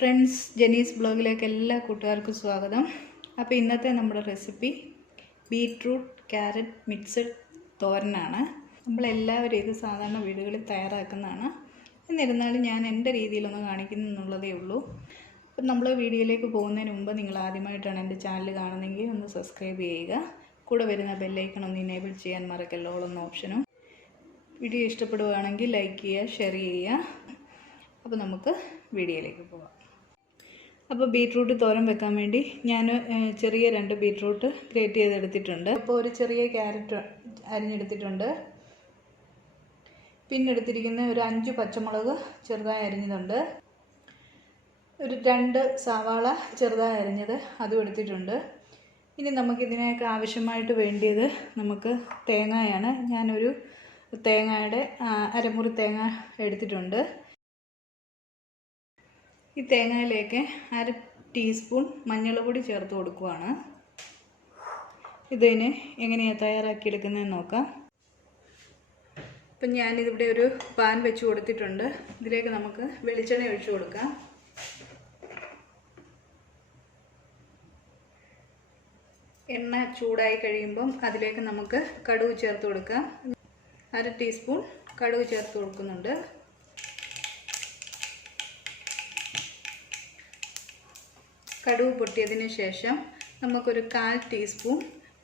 Friends, ജെനീസ് ബ്ലോഗിലേക്ക് എല്ലാ കൂട്ടുകാർക്കും സ്വാഗതം. അപ്പോൾ ഇന്നത്തെ നമ്മുടെ റെസിപ്പി ബീറ്റ്റൂട്ട് ക്യാരറ്റ് മിക്സഡ് തോരനാണ്. നമ്മളെല്ലാവരും ഇത് സാധാരണ വീടുകളിൽ തയ്യാറാക്കുന്നതാണ്. എന്നിരുന്നാലും ഞാൻ എൻ്റെ രീതിയിലൊന്ന് കാണിക്കുന്നുള്ളതേ ഉള്ളൂ. അപ്പം നമ്മൾ വീഡിയോയിലേക്ക് പോകുന്നതിന് മുമ്പ് നിങ്ങൾ ആദ്യമായിട്ടാണ് എൻ്റെ ചാനൽ കാണുന്നതെങ്കിൽ ഒന്ന് സബ്സ്ക്രൈബ് ചെയ്യുക. കൂടെ വരുന്ന ബെല്ലൈക്കൺ ഒന്ന് ഇനേബിൾ ചെയ്യാൻ മറക്കല്ലോ എന്ന ഓപ്ഷനും. വീഡിയോ ഇഷ്ടപ്പെടുകയാണെങ്കിൽ ലൈക്ക് ചെയ്യുക, ഷെയർ ചെയ്യുക. അപ്പോൾ നമുക്ക് വീഡിയോയിലേക്ക് പോകാം. അപ്പോൾ ബീറ്റ്റൂട്ട് തോരൻ വെക്കാൻ വേണ്ടി ഞാൻ ചെറിയ 2 ബീറ്റ്റൂട്ട് ഗ്രേറ്റ് ചെയ്തെടുത്തിട്ടുണ്ട്. അപ്പോൾ ഒരു ചെറിയ ക്യാരറ്റ് അരിഞ്ഞെടുത്തിട്ടുണ്ട്. പിന്നെ എടുത്തിരിക്കുന്ന ഒരു 5 പച്ചമുളക് ചെറുതായി അരിഞ്ഞതുണ്ട്. ഒരു 2 സവാള ചെറുതായി അരിഞ്ഞത് അതും എടുത്തിട്ടുണ്ട്. ഇനി നമുക്കിതിനൊക്കെ ആവശ്യമായിട്ട് വേണ്ടിയത് നമുക്ക് തേങ്ങയാണ്. ഞാനൊരു തേങ്ങയുടെ അരമുറി തേങ്ങ എടുത്തിട്ടുണ്ട്. ഈ തേങ്ങയിലേക്ക് 1/2 ടീസ്പൂൺ മഞ്ഞൾപ്പൊടി ചേർത്ത് കൊടുക്കുകയാണ്. ഇതിന് എങ്ങനെയാണ് തയ്യാറാക്കിയെടുക്കുന്നതെന്ന് നോക്കാം. അപ്പം ഞാനിതിവിടെ ഒരു പാൻ വെച്ച് കൊടുത്തിട്ടുണ്ട്. ഇതിലേക്ക് നമുക്ക് വെളിച്ചെണ്ണ ഒഴിച്ചു കൊടുക്കാം. എണ്ണ ചൂടായി കഴിയുമ്പം അതിലേക്ക് നമുക്ക് കടുക് ചേർത്ത് കൊടുക്കാം. 1/2 ടീസ്പൂൺ കടുക് ചേർത്ത് കൊടുക്കുന്നുണ്ട്. കടുക് പൊട്ടിയതിന് ശേഷം നമുക്കൊരു 1/4 ടീസ്പൂൺ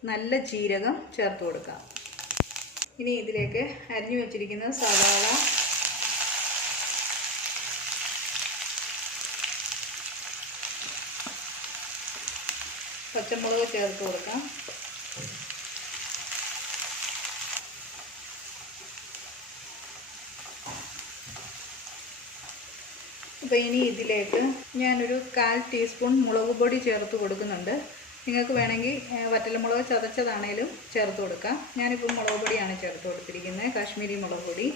നല്ല ജീരകം ചേർത്ത് കൊടുക്കാം. ഇനി ഇതിലേക്ക് അരിഞ്ഞു വെച്ചിരിക്കുന്ന സവാള, പച്ചമുളക് ചേർത്ത് കൊടുക്കാം. അപ്പോൾ ഇനി ഇതിലേക്ക് ഞാനൊരു 1/4 ടീസ്പൂൺ മുളക് പൊടി ചേർത്ത് കൊടുക്കുന്നുണ്ട്. നിങ്ങൾക്ക് വേണമെങ്കിൽ വറ്റൽമുളക് ചതച്ചതാണേലും ചേർത്ത് കൊടുക്കാം. ഞാനിപ്പോൾ മുളക് പൊടിയാണ് ചേർത്ത് കൊടുത്തിരിക്കുന്നത്, കാശ്മീരി മുളക് പൊടി.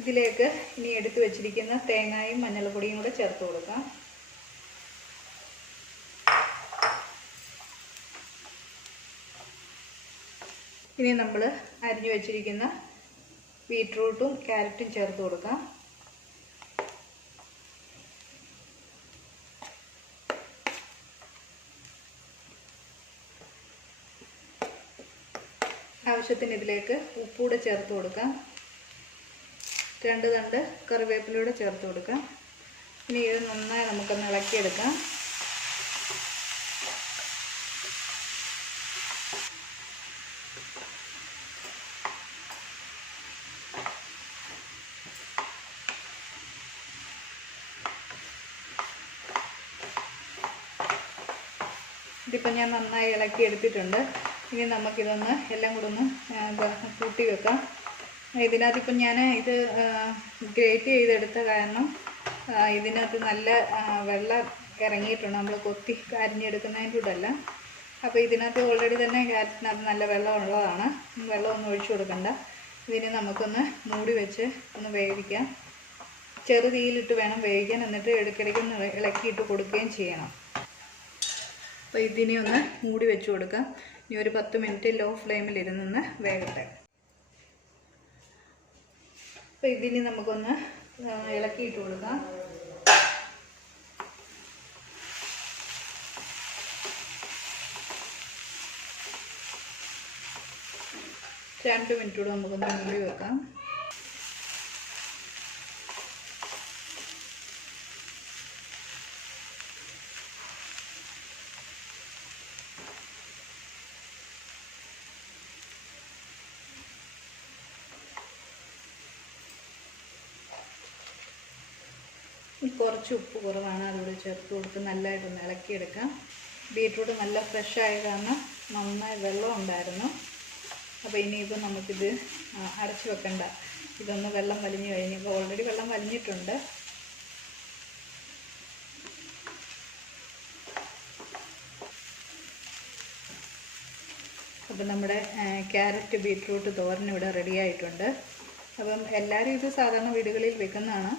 ഇതിലേക്ക് ഇനി എടുത്തു വെച്ചിരിക്കുന്ന തേങ്ങയും മഞ്ഞൾപ്പൊടിയും കൂടെ ചേർത്ത് കൊടുക്കാം. ഇനി നമ്മൾ അരിഞ്ഞു വെച്ചിരിക്കുന്ന ബീറ്റ്റൂട്ടും ക്യാരറ്റും ചേർത്ത് കൊടുക്കാം. ആവശ്യത്തിന് ഇതിലേക്ക് ഉപ്പൂടെ ചേർത്ത് കൊടുക്കാം. 2 തണ്ട് കറിവേപ്പിലൂടെ ചേർത്ത് കൊടുക്കാം. ഇനി ഇത് നന്നായി നമുക്കൊന്ന് ഇളക്കിയെടുക്കാം. ഇതിപ്പോൾ ഞാൻ നന്നായി ഇളക്കി എടുത്തിട്ടുണ്ട്. ഇനി നമുക്കിതൊന്ന് എല്ലാം കൂടെ ഒന്ന് കൂട്ടി വെക്കാം. ഇതിനകത്തിപ്പം ഞാൻ ഇത് ഗ്രേറ്റ് ചെയ്തെടുത്ത കാരണം ഇതിനകത്ത് നല്ല വെള്ളം ഇറങ്ങിയിട്ടുണ്ട്. നമ്മൾ കൊത്തി അരിഞ്ഞെടുക്കുന്നതിൻ്റെ കൂടെ അല്ല. അപ്പോൾ ഇതിനകത്ത് ഓൾറെഡി തന്നെ ക്യാരറ്റിനകത്ത് നല്ല വെള്ളം ഉള്ളതാണ്. വെള്ളമൊന്നും ഒഴിച്ചു കൊടുക്കണ്ട. ഇതിനെ നമുക്കൊന്ന് മൂടി വെച്ച് ഒന്ന് വേവിക്കാം. ചെറു തീയിലിട്ട് വേണം വേവിക്കാൻ. എന്നിട്ട് ഇടയ്ക്കിടയ്ക്കൊന്ന് ഇളക്കിയിട്ട് കൊടുക്കുകയും ചെയ്യണം. അപ്പോൾ ഇതിനെ ഒന്ന് മൂടി വെച്ച് കൊടുക്കാം. ഇനി ഒരു 10 മിനിറ്റ് ലോ ഫ്ലെയിമിൽ ഇരുന്ന് വേകട്ടെ. അപ്പോൾ ഇതിന് നമുക്കൊന്ന് ഇളക്കിയിട്ട് കൊടുക്കാം. രണ്ട് മിനിറ്റ് കൂടെ നമുക്കൊന്ന് മൂടി വെക്കാം. കുറച്ച് ഉപ്പ് കുറവാണ്, അതുകൂടെ ചേർത്ത് കൊടുത്ത് നല്ലതായിട്ടൊന്ന് ഇളക്കിയെടുക്കാം. ബീറ്റ്റൂട്ട് നല്ല ഫ്രഷായ കാരണം നന്നായി വെള്ളം ഉണ്ടായിരുന്നു. അപ്പോൾ ഇനിയിപ്പോൾ നമുക്കിത് അടച്ചു വെക്കണ്ട. ഇതൊന്ന് വെള്ളം വലിഞ്ഞു കഴിഞ്ഞപ്പോൾ ഓൾറെഡി വെള്ളം വലിഞ്ഞിട്ടുണ്ട്. അപ്പോൾ നമ്മുടെ ക്യാരറ്റ് ബീറ്റ്റൂട്ട് തോരൻ ഇവിടെ റെഡി ആയിട്ടുണ്ട്. അപ്പം എല്ലാവരും ഇത് സാധാരണ വീടുകളിൽ വെക്കുന്നതാണ്.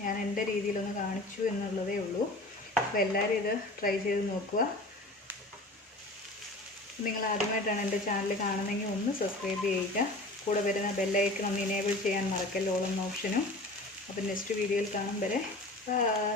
ഞാൻ എൻ്റെ രീതിയിലൊന്ന് കാണിച്ചു എന്നുള്ളതേ ഉള്ളൂ. അപ്പോൾ എല്ലാവരും ഇത് ട്രൈ ചെയ്ത് നോക്കുക. നിങ്ങൾ ആദ്യമായിട്ടാണ് എൻ്റെ ചാനൽ കാണുന്നതെങ്കിൽ ഒന്ന് സബ്സ്ക്രൈബ് ചെയ്യുക. കൂടെ വരുന്ന ബെല്ലൈക്കൺ ഒന്ന് ഇനേബിൾ ചെയ്യാൻ മറക്കല്ല, ഓൾ എന്ന ഓപ്ഷനും. അപ്പോൾ നെക്സ്റ്റ് വീഡിയോയിൽ കാണും വരെ ബൈ.